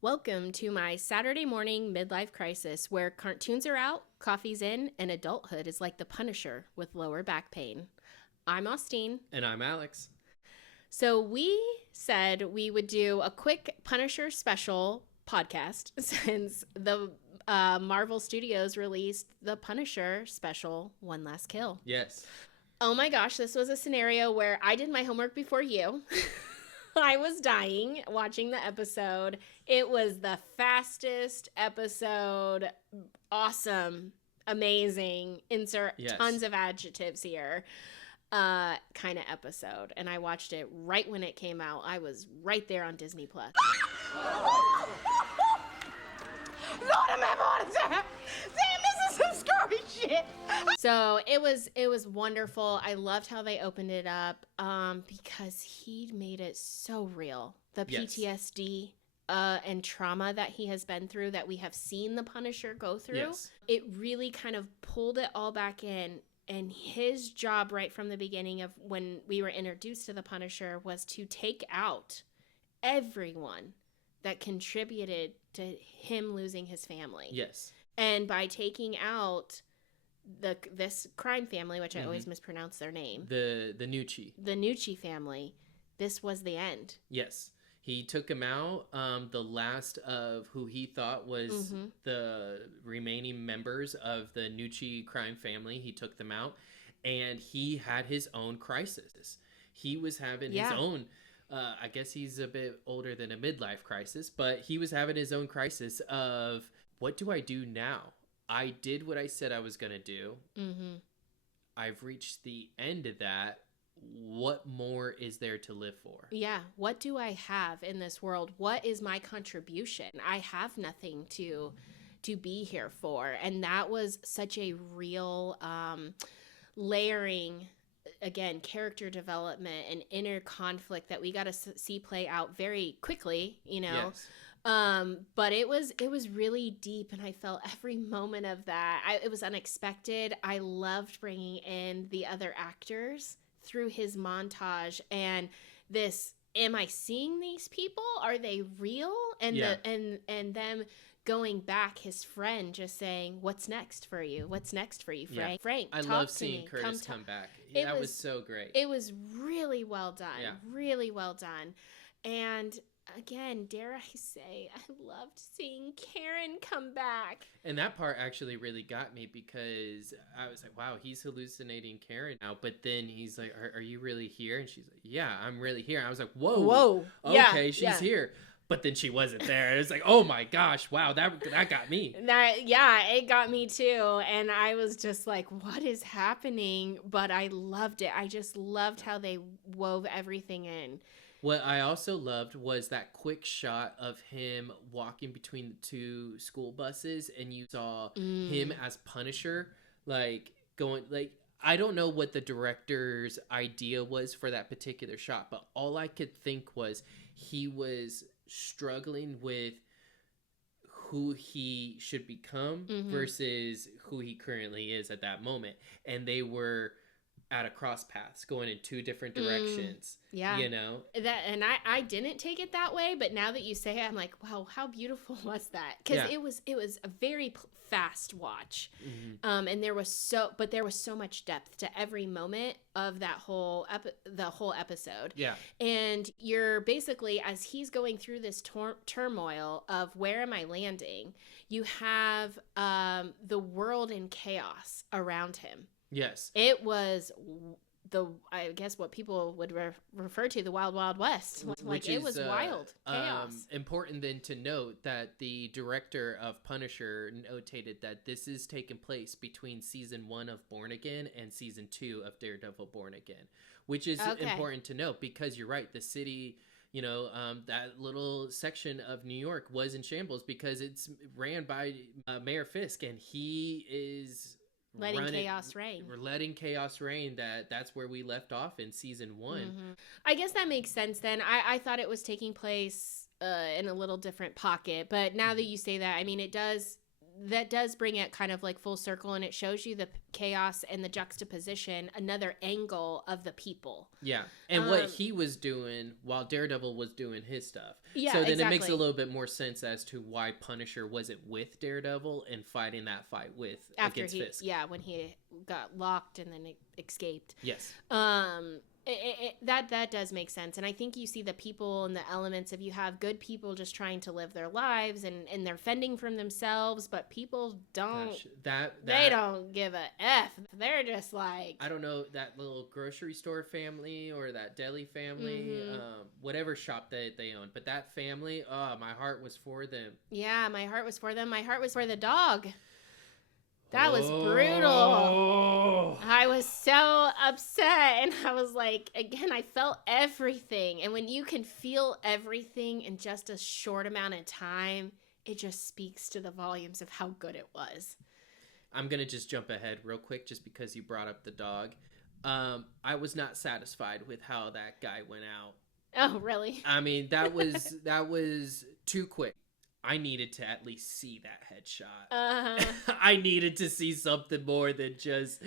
Welcome to my Saturday morning midlife crisis where cartoons are out, coffee's in, and adulthood is like the Punisher with lower back pain. I'm Austine. And I'm Alex. So we said we would do a quick Punisher special podcast since the Marvel Studios released the Punisher special One Last Kill. Yes. Oh my gosh, this was a scenario where I did my homework before you. I was dying watching the episode. It was the fastest episode. Awesome. Amazing. Insert tons of adjectives here. Kind of episode. And I watched it right when it came out. I was right there on Disney Plus. Lord, I'm having a heart attack. Damn, this is some scary shit. So it was wonderful. I loved how they opened it up because he made it so real. The PTSD and trauma that he has been through, that we have seen the Punisher go through. Yes. It really kind of pulled it all back in. And his job right from the beginning of when we were introduced to the Punisher was to take out everyone that contributed to him losing his family. Yes. And by taking out this crime family, which I always mispronounce their name. The Nucci. The Nucci family. This was the end. Yes. He took him out. The last of who he thought was the remaining members of the Nucci crime family, he took them out. And he had his own crisis. He was having his own... I guess he's a bit older than a midlife crisis, but he was having his own crisis of, what do I do now? I did what I said I was going to do. Mm-hmm. I've reached the end of that. What more is there to live for? Yeah. What do I have in this world? What is my contribution? I have nothing to be here for. And that was such a real layering, again, character development and inner conflict that we got to see play out very quickly, you know. Yes. But it was really deep, and I felt every moment of that. It was unexpected. I loved bringing in the other actors through his montage, and this, am I seeing these people? Are they real? And and them going back, his friend just saying, "What's next for you? What's next for you, Frank? Yeah. Frank, I talk love to seeing me. Curtis come back. That was so great. It was really well done. Yeah. Really well done. And again, dare I say, I loved seeing Karen come back. And that part actually really got me, because I was like, wow, he's hallucinating Karen now. But then he's like, are you really here? And she's like, yeah, I'm really here. And I was like, whoa. Okay, she's here. But then she wasn't there. It was like, oh my gosh, wow, that got me. It got me too. And I was just like, what is happening? But I loved it. I just loved how they wove everything in. What I also loved was that quick shot of him walking between the two school buses, and you saw him as Punisher, like going, like, I don't know what the director's idea was for that particular shot, but all I could think was he was struggling with who he should become versus who he currently is at that moment. And they were at a cross paths going in two different directions. You know? That, and I didn't take it that way, but now that you say it, I'm like, wow, how beautiful was that? Because it was a very fast watch. And there was so much depth to every moment of that the whole episode. Yeah. And you're basically, as he's going through this turmoil of where am I landing, you have the world in chaos around him. Yes. It was I guess what people would refer to the Wild Wild West. Like, it was wild chaos. Important then to note that the director of Punisher notated that this is taking place between season 1 of Born Again and season 2 of Daredevil Born Again, which is important to note, because you're right, the city, you know, that little section of New York was in shambles because it's ran by Mayor Fisk, and he is letting chaos reign. We're letting chaos reign. That's where we left off in season 1. I guess that makes sense then. I thought it was taking place in a little different pocket, but now that you say that, I mean, it does. that does bring it kind of like full circle, and it shows you the chaos and the juxtaposition, another angle of the people. Yeah. And what he was doing while Daredevil was doing his stuff. Yeah, so then exactly. it makes a little bit more sense as to why Punisher wasn't with Daredevil and fighting that fight against Fisk. Yeah, when he got locked and then escaped. Yes. That does make sense. And I think you see the people and the elements of, you have good people just trying to live their lives and they're fending from themselves, but people don't, they don't give a F. They're just like, I don't know, that little grocery store family or that deli family, whatever shop that they own, but that family, my heart was for them. Yeah, my heart was for them. My heart was for the dog. That was brutal. I was so upset. And I was like, again, I felt everything. And when you can feel everything in just a short amount of time, it just speaks to the volumes of how good it was. I'm going to just jump ahead real quick just because you brought up the dog. I was not satisfied with how that guy went out. Oh, really? I mean, that was too quick. I needed to at least see that headshot. I needed to see something more than just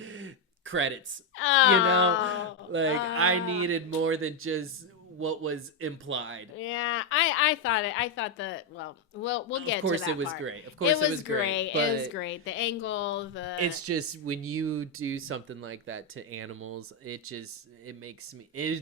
credits. You know? Like, I needed more than just what was implied. Yeah, I thought we'll get to that. Of course part. It was great. Of course it was great. It was great. The angle, It's just when you do something like that to animals, it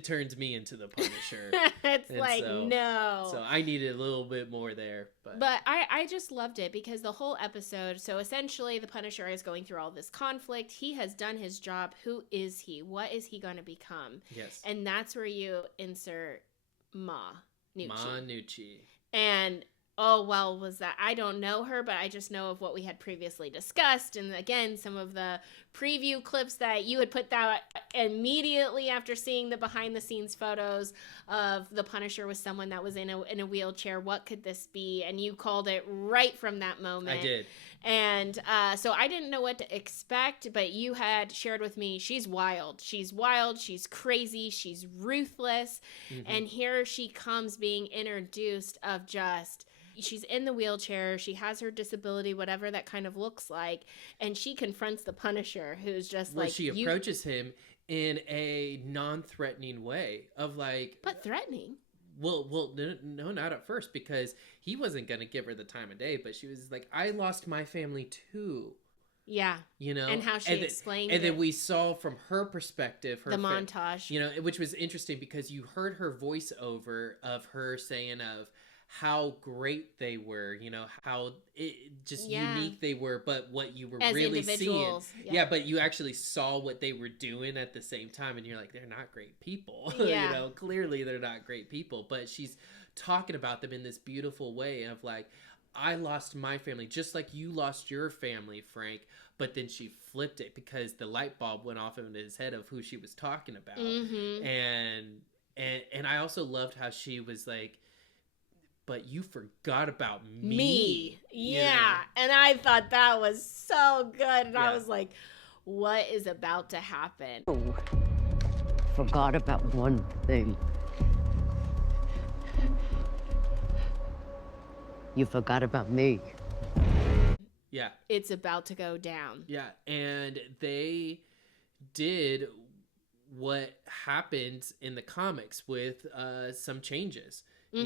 turns me into the Punisher. It's like, no. So I needed a little bit more there. But I just loved it because the whole episode, so essentially the Punisher is going through all this conflict. He has done his job. Who is he? What is he going to become? Yes. And that's where you insert Ma Nucci. And was that, I don't know her, but I just know of what we had previously discussed. And again, some of the preview clips that you had put out immediately after seeing the behind the scenes photos of the Punisher with someone that was in a wheelchair. What could this be? And you called it right from that moment. I did. And so I didn't know what to expect, but you had shared with me, she's wild. She's crazy, she's ruthless. Mm-hmm. And here she comes being introduced of just, she's in the wheelchair, she has her disability, whatever that kind of looks like, and she confronts the Punisher, who's just she approaches him in a non-threatening way of like... But threatening. Well, no, not at first, because he wasn't going to give her the time of day, but she was like, I lost my family too. Yeah. You know? And how she explained it. And then we saw from her perspective, the montage. You know, which was interesting because you heard her voiceover of her saying of how great they were, you know, how unique they were, but what you were as really seeing. Yeah, but you actually saw what they were doing at the same time, and you're like, they're not great people. Yeah. You know, clearly they're not great people, but she's talking about them in this beautiful way of like, I lost my family just like you lost your family, Frank. But then she flipped it because the light bulb went off in his head of who she was talking about. Mm-hmm. And I also loved how she was like, but you forgot about me. Yeah. You know? And I thought that was so good. And I was like, what is about to happen? Oh, forgot about one thing. You forgot about me. Yeah. It's about to go down. Yeah. And they did what happens in the comics with some changes. Mm-hmm.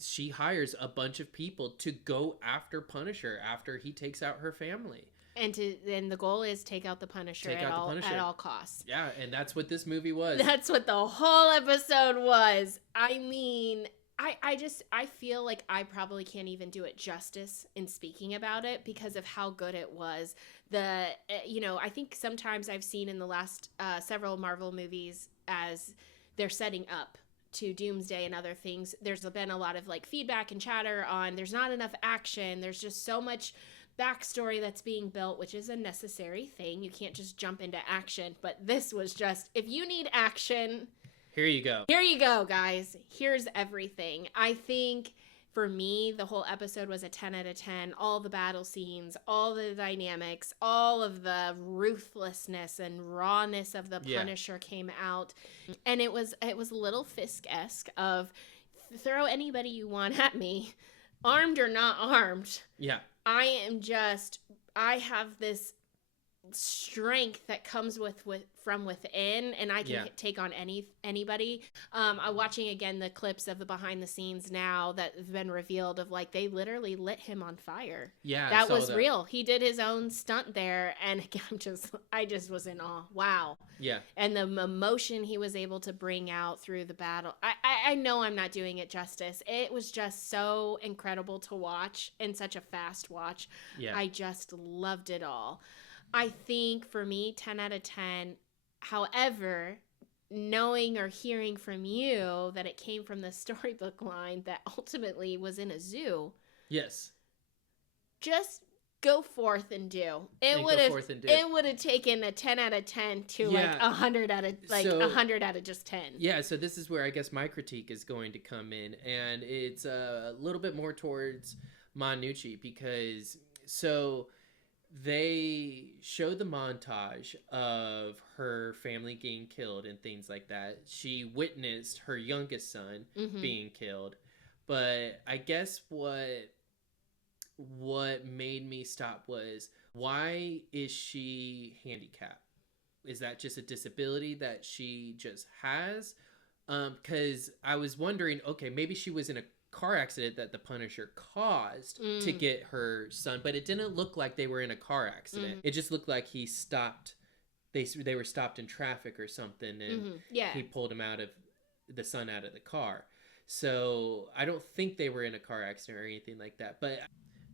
She hires a bunch of people to go after Punisher after he takes out her family. And the goal is take out the Punisher at all costs. Yeah, and that's what this movie was. That's what the whole episode was. I mean, I feel like I probably can't even do it justice in speaking about it because of how good it was. I think sometimes I've seen in the last several Marvel movies as they're setting up to Doomsday and other things, there's been a lot of like feedback and chatter on there's not enough action. There's just so much backstory that's being built, which is a necessary thing. You can't just jump into action. But this was just, if you need action, here you go. Here you go, guys. Here's everything. I think for me, the whole episode was a 10 out of 10. All the battle scenes, all the dynamics, all of the ruthlessness and rawness of the Punisher came out. And it was a little Fisk-esque of throw anybody you want at me. armed or not armed, Yeah. I have this strength that comes with from within, and I can take on anybody. I'm watching again the clips of the behind the scenes now that have been revealed of like they literally lit him on fire. Yeah, that was real. He did his own stunt there, and I just was in awe. Wow. Yeah. And the emotion he was able to bring out through the battle. I know I'm not doing it justice. It was just so incredible to watch, and such a fast watch. Yeah. I just loved it all. I think for me, 10 out of 10. However, knowing or hearing from you that it came from the storybook line that ultimately was in a zoo. Yes. Just go forth and do. It would have taken a 10 out of 10 to like 100 out of 100 out of just 10. Yeah, so this is where I guess my critique is going to come in, and it's a little bit more towards Manucci, because they show the montage of her family getting killed and things like that. She witnessed her youngest son being killed. But I guess what made me stop was, why is she handicapped? Is that just a disability that she just has? Because I was wondering, okay, maybe she was in a car accident that the Punisher caused to get her son, but it didn't look like they were in a car accident. It just looked like he stopped. They were stopped in traffic or something, and he pulled him the son out of the car. So I don't think they were in a car accident or anything like that. But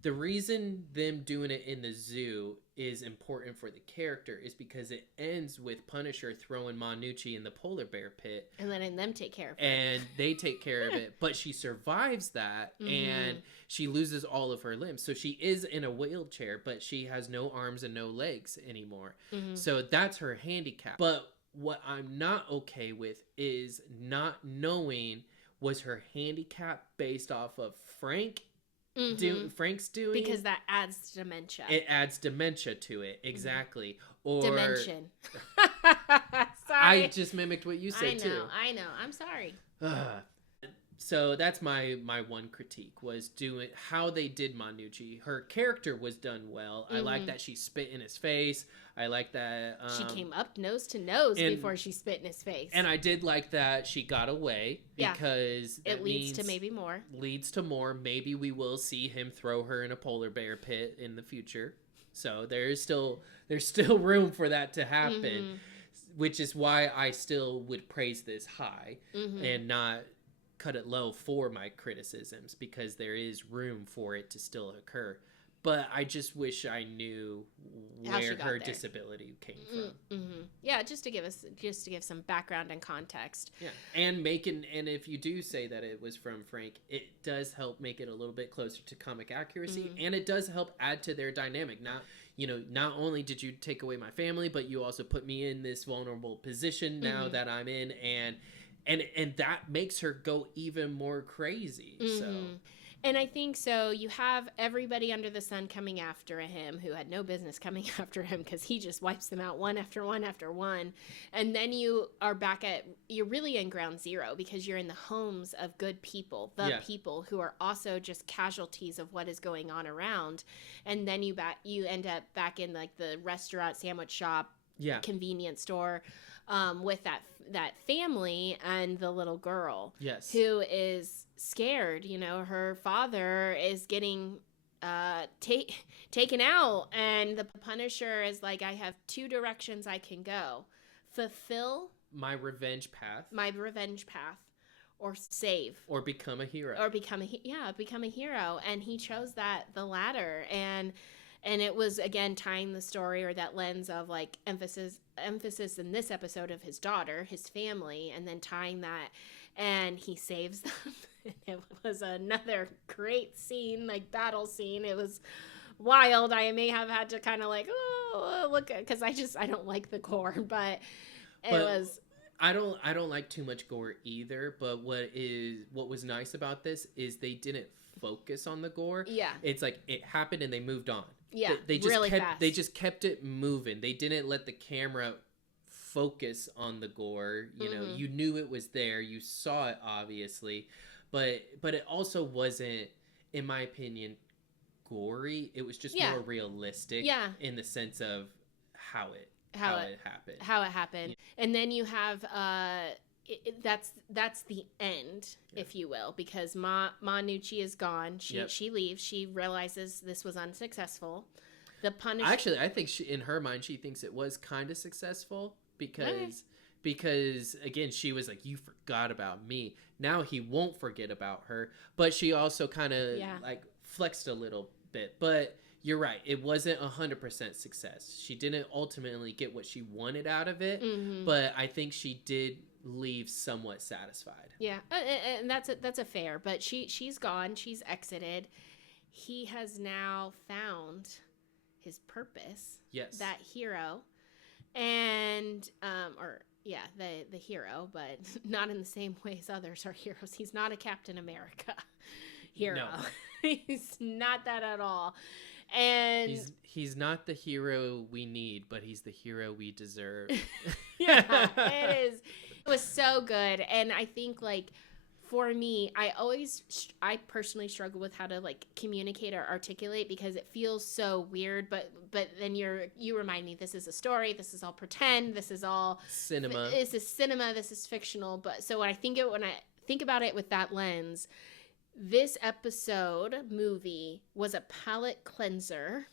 the reason them doing it in the zoo is important for the character is because it ends with Punisher throwing Manucci in the polar bear pit. And letting them take care of it. And they take care of it. But she survives that, and she loses all of her limbs. So she is in a wheelchair, but she has no arms and no legs anymore. So that's her handicap. But what I'm not okay with is not knowing, was her handicap based off of Frank's doing, because that adds dementia. It adds dementia to it, exactly. Or dimension. Sorry, I just mimicked what you said too. I know. I'm sorry. So that's my one critique, was doing how they did Manucci. Her character was done well. I like that she spit in his face. I like that she came up nose to nose before she spit in his face. And I did like that she got away, because it leads to maybe more. Leads to more. Maybe we will see him throw her in a polar bear pit in the future. So there's still room for that to happen, which is why I still would praise this high and not cut it low for my criticisms, because there is room for it to still occur. But I just wish I knew where her disability came from. Yeah, just to give some background and context. Yeah, and if you do say that it was from Frank, it does help make it a little bit closer to comic accuracy, and it does help add to their dynamic. Not only did you take away my family, but you also put me in this vulnerable position now that I'm in, and that makes her go even more crazy. So, and I think so. You have everybody under the sun coming after him who had no business coming after him, because he just wipes them out one after one after one. And then you're really in ground zero, because you're in the homes of good people, people who are also just casualties of what is going on around. And then you end up back in like the restaurant, sandwich shop, convenience store, with that family and the little girl, who is scared. Her father is getting taken out, and the Punisher is like, I have two directions I can go: fulfill my revenge path, or save, or become a hero, become a hero. And he chose the latter. And it was, again, tying the story, or that lens of like emphasis in this episode of his daughter, his family, and then tying that, and he saves them. It was another great scene, like battle scene. It was wild. I may have had to kind of like, look, because I don't like the gore, but it was. I don't like too much gore either. But what was nice about this is they didn't focus on the gore. Yeah, it's like it happened and they moved on. Yeah, they just really kept fast. They just kept it moving. They didn't let the camera focus on the gore. You knew it was there. You saw it, obviously, but it also wasn't. in my opinion, gory. It was just Yeah. more realistic Yeah. in the sense of how it happened. How it happened. And then you have that's the end, if you will, because Ma Nucci is gone. She leaves. She realizes this was unsuccessful. The Punisher. Actually, I think in her mind, she thinks it was kind of successful because again, she was like, "You forgot about me." Now he won't forget about her. But she also kind of like flexed a little bit. But you're right, it wasn't 100% success. She didn't ultimately get what she wanted out of it. Mm-hmm. But I think she did leave somewhat satisfied. Yeah, and that's a fair. But she's gone. She's exited. He has now found his purpose. Yes. That hero. And the hero, but not in the same way as others are heroes. He's not a Captain America hero. No. He's not that at all. And he's not the hero we need, but he's the hero we deserve. Yeah, it is. It was so good. And I think, like, for me, I personally struggle with how to, like, communicate or articulate because it feels so weird. But then you remind me, this is a story. This is all pretend. This is all cinema. This is cinema. This is fictional. But so when I think about it with that lens, this movie was a palate cleanser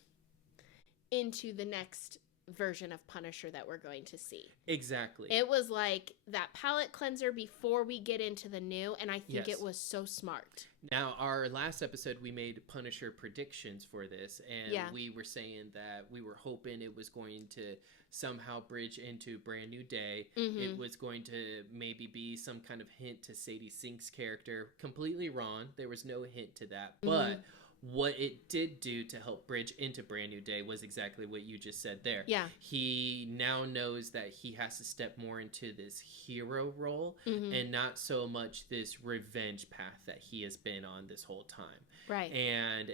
into the next version of Punisher that we're going to see. Exactly. It was like that palate cleanser before we get into the new, and I think it was so smart. Now, our last episode, we made Punisher predictions for this, and we were saying that we were hoping it was going to somehow bridge into Brand New Day. Mm-hmm. It was going to maybe be some kind of hint to Sadie Sink's character. Completely wrong. There was no hint to that. But what it did do to help bridge into Brand New Day was exactly what you just said there. Yeah. He now knows that he has to step more into this hero role and not so much this revenge path that he has been on this whole time. Right. And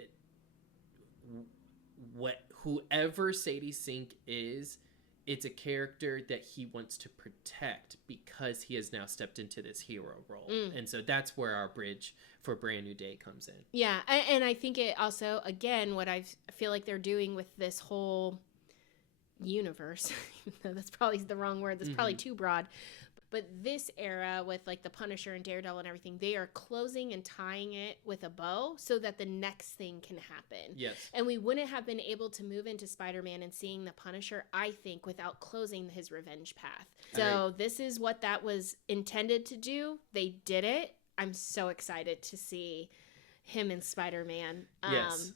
whoever Sadie Sink is, it's a character that he wants to protect because he has now stepped into this hero role. And so that's where our bridge for Brand New Day comes in. Yeah, and I think it also, again, what I feel like they're doing with this whole universe, that's probably the wrong word, that's probably too broad, but this era with like the Punisher and Daredevil and everything, they are closing and tying it with a bow so that the next thing can happen. Yes. And we wouldn't have been able to move into Spider-Man and seeing the Punisher, I think, without closing his revenge path. So this is what that was intended to do. They did it. I'm so excited to see him in Spider-Man. Yes.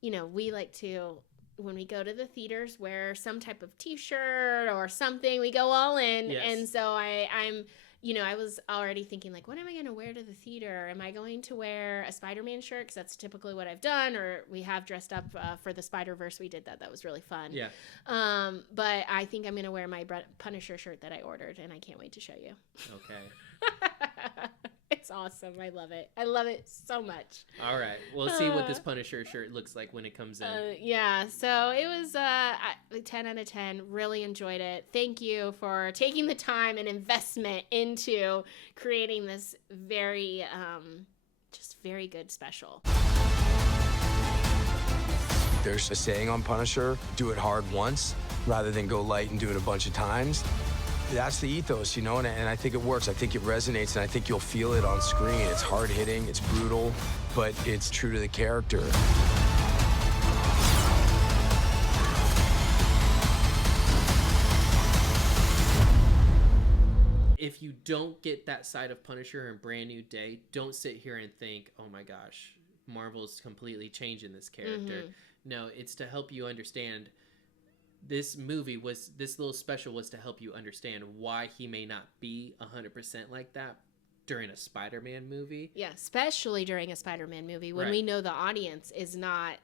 You know, we like to, when we go to the theaters, wear some type of t-shirt or something. We go all in. Yes. And so I'm, you know, I was already thinking, like, what am I going to wear to the theater? Am I going to wear a Spider-Man shirt? Because that's typically what I've done. Or we have dressed up for the Spider-Verse. We did that. That was really fun. Yeah. But I think I'm going to wear my Punisher shirt that I ordered, and I can't wait to show you. Okay. It's awesome. I love it. I love it so much. All right. We'll see what this Punisher shirt looks like when it comes in. Yeah. So it was 10 out of 10. Really enjoyed it. Thank you for taking the time and investment into creating this very, just very good special. There's a saying on Punisher, do it hard once rather than go light and do it a bunch of times. That's the ethos, you know, and I think it works. I think it resonates, and I think you'll feel it on screen. It's hard-hitting, it's brutal, but it's true to the character. If you don't get that side of Punisher in Brand New Day, don't sit here and think, oh my gosh, Marvel's completely changing this character. No, it's to help you understand. This little special was to help you understand why he may not be 100% like that during a Spider-Man movie. Yeah, especially during a Spider-Man movie when Right. we know the audience is not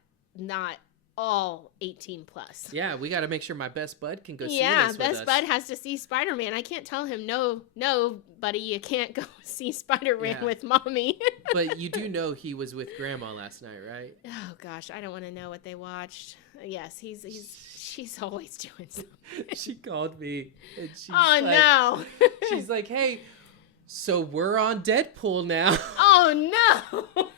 all 18 plus. Yeah, we got to make sure my best bud can go see this Yeah, with best us. bud has to see Spider-Man. I can't tell him, no, buddy, you can't go see Spider-Man Yeah. with mommy. But you do know he was with Grandma last night, right? Oh gosh, I don't want to know what they watched. Yes, she's always doing something. She called me and she's No. she's like, hey, so we're on Deadpool now. Oh no.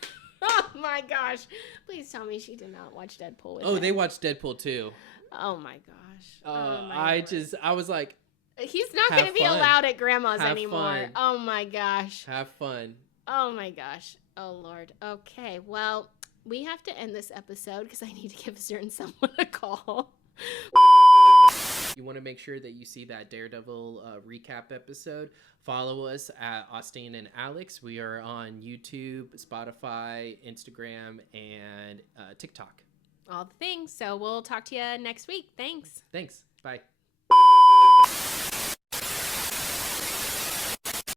Oh my gosh. Please tell me she did not watch Deadpool with Oh, him. they watched Deadpool too. Oh my gosh. Oh my I was like, he's not have going to be fun. allowed at grandma's Have anymore. fun. Oh my gosh. have fun. Oh my gosh. Oh Lord. Okay. Well, we have to end this episode because I need to give a certain someone a call. You want to make sure that you see that Daredevil recap episode. Follow us at Austine and Alex. We are on YouTube, Spotify, Instagram, and TikTok. All the things. So we'll talk to you next week. Thanks. Thanks. Bye.